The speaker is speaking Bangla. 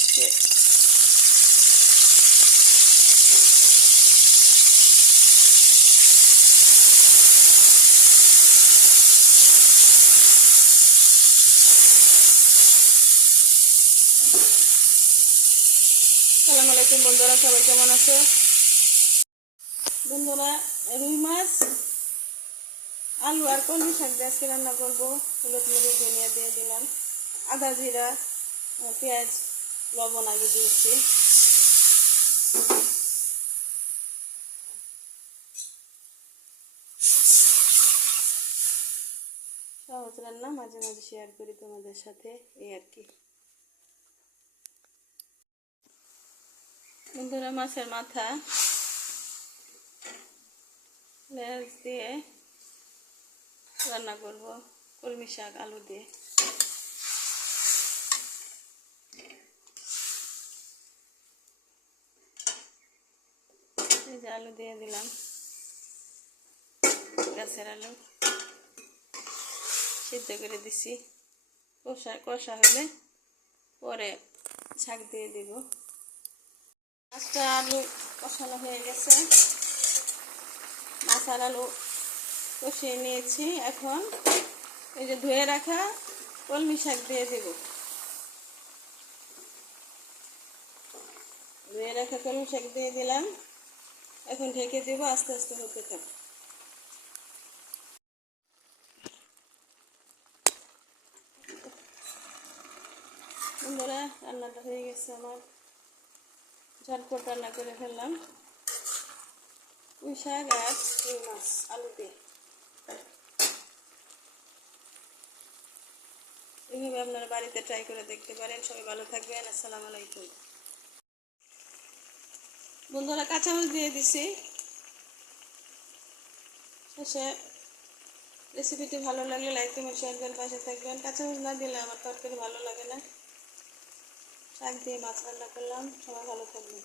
আজকে আসসালামু আলাইকুম বন্ধুরা, সবাই কেমন আছো? বন্ধুরা, রুই মাছ, আলু আর কলমি শাক দিয়ে আজকে রান্না করবো। হলুদ মরিচ ধনিয়া দিয়ে দিলাম, আদা জিরা পেঁয়াজ লবণ আগে দিয়েছি। সহজ রান্না, মাঝে মাঝে শেয়ার করি তোমাদের সাথে, এই আর কি। বন্ধুরা, মাছের মাথা লেজ দিয়ে রান্না করব কলমি শাক আলু দিয়ে। এই যে আলু দিয়ে দিলাম, গাছের আলু সিদ্ধ করে দিছি। কষা হলে পরে শাক দিয়ে দিব। মাছটা আলু কষানো হয়ে গেছে, মাছ আর আলু কষিয়ে নিয়েছি। এখন এই যে ধুয়ে রাখা কলমি শাক দিয়ে দেব। ধুয়ে রাখা কলমি শাক দিয়ে দিলাম। এখন ঢেকে দেবো, আস্তে আস্তে হতে থাকবে। বন্ধুরা, রান্নাটা হয়ে গেছে আমার, ঝটপট রান্না করে ফেললাম পুঁই শাক আর রুই মাছ আলু দিয়ে। এইভাবে আপনারা বাড়িতে ট্রাই করে দেখতে পারেন। সবাই ভালো থাকবেন। আসসালামু আলাইকুম। বন্ধুরা, কাঁচামরিচ দিয়ে দিছি শেষে। রেসিপিটি ভালো লাগলে লাইক কমেন্ট শেয়ার করে পাশে থাকবেন। কাঁচামরিচ না দিলে আমার তরকারি ভালো লাগে না। শাক দিয়ে মাছ রান্না করলাম। সবাই ভালো থাকবেন।